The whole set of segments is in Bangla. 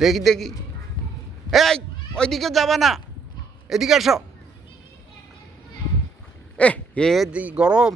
দেখি দেখি, এই ওইদিকে যাবা না, এদিকে আসো। এ গরম।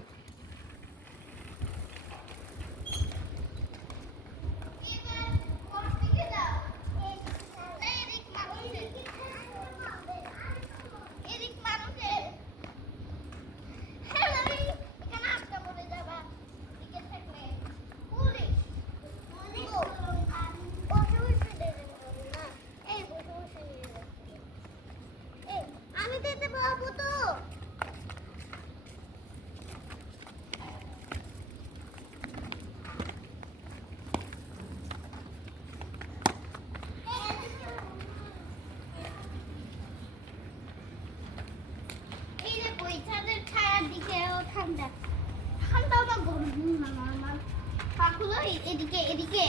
এদিকে এদিকে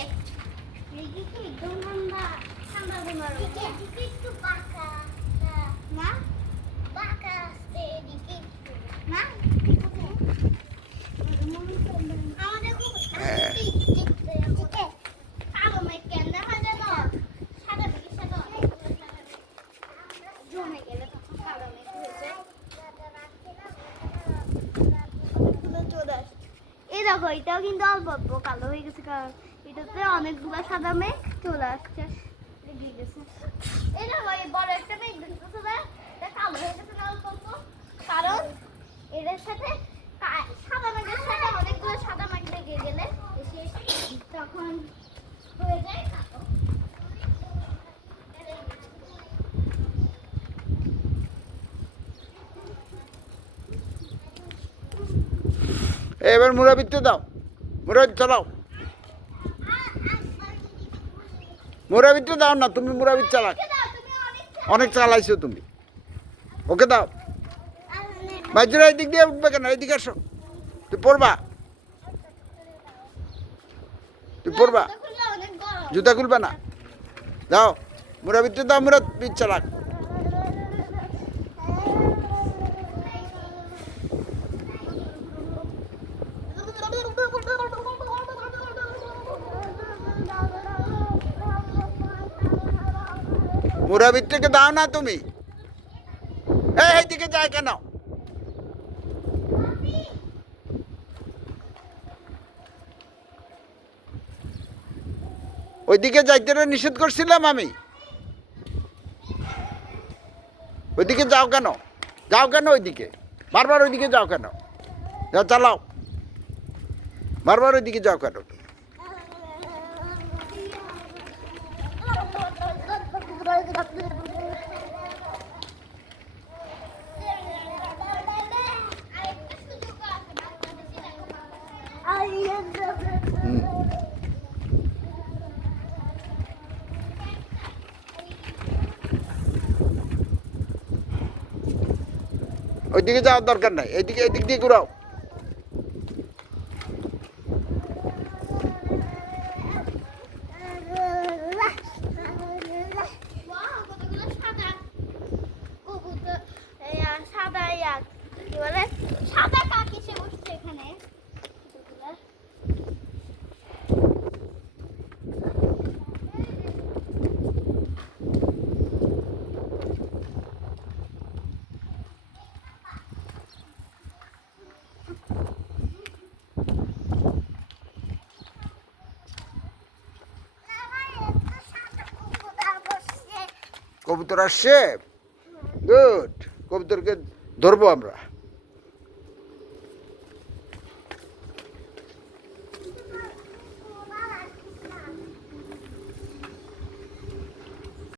এদিকে একদম ঠান্ডা ঠান্ডা এদিকে একটু বাঁকা না বাঁকা আছে এদিকে না আমাদের খুব কালো মেঘ কেন দেখা যায় না সাদা দিকে সাদা জমে গেলে তখন কালো মেঘ হয়ে যায়। এই দেখো এটাও কিন্তু অল্প অল্প কালো হয়ে গেছে, কারণ এটাতে অনেকগুলো সাদা মেঘ চলে আসছে, লেগে গেছে। এই দেখো এই বড় একটা মেঘ দেখতেছো না, এটা কালো হয়ে গেছে না অল্প অল্প, কারণ এটার সাথে সাদা মেঘের সাথে অনেকগুলো সাদা মেঘ লেগে গেলে তখন হয়ে যায় কালো। এবার মুরাবিতে দাও, মুরাবিদ চালাও, মুরাবিতে দাও না, তুমি মুরাবিদ চালা, অনেক চালাইছো তুমি, ওকে দাও। বাজরা এদিক দিয়ে উঠবে কেন, এদিকে আসো, তুই পড়বা, তুই পড়বা, জুতা খুলবে না, দাও মুরাবিতে দাও, মুরাবিদ চালাক। মুরাবিদ থেকে দাও না তুমি, এইদিকে যায় কেন? ওইদিকে যাইতে নিষেধ করছিলাম আমি, ওইদিকে যাও কেন, যাও কেন ওইদিকে, বারবার ওইদিকে যাও কেন, যাও চালাও, বারবার ওইদিকে যাও কেন? ওইদিকে যাওয়ার দরকার নাই, এদিকে এদিক দিয়ে ঘুরাও। সাদা কাক এসে বসছে এখানে। কবুতর আসছে, গুড, কবুতরকে ধরবো আমরা।